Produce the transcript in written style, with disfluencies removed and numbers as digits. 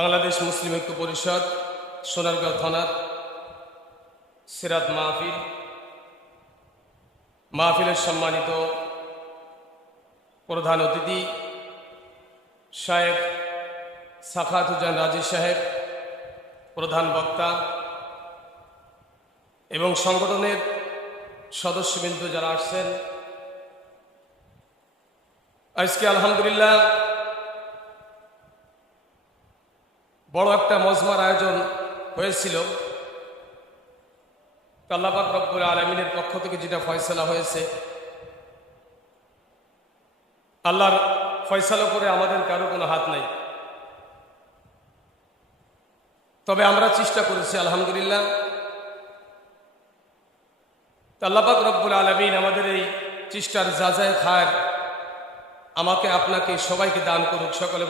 বাংলাদেশ মুসলিম ঐক্য পরিষদ সোনারগাঁও থানার সিরাত মাহফিলের সম্মানিত প্রধান অতিথি শায়েখ সাখাতুজান রাজি সাহেব, প্রধান বক্তা এবং সংগঠনের সদস্যবৃন্দ যারা আসছেন, আজকে আলহামদুলিল্লাহ বড় একটা মজমার আয়োজন হয়েছিল। আল্লাহ পাক রব্বুল আলামিনের পক্ষ থেকে যেটা ফয়সালা হয়েছে, আল্লাহর ফয়সালা করে আমাদের কারো কোনো হাত নাই। তবে আমরা চেষ্টা করেছি আলহামদুলিল্লাহ। আল্লাহ পাক রব্বুল আলামিন আমাদের এই চেষ্টার যাজায় খায় আমাকে আপনাকে সবাইকে দান করুক। সকলে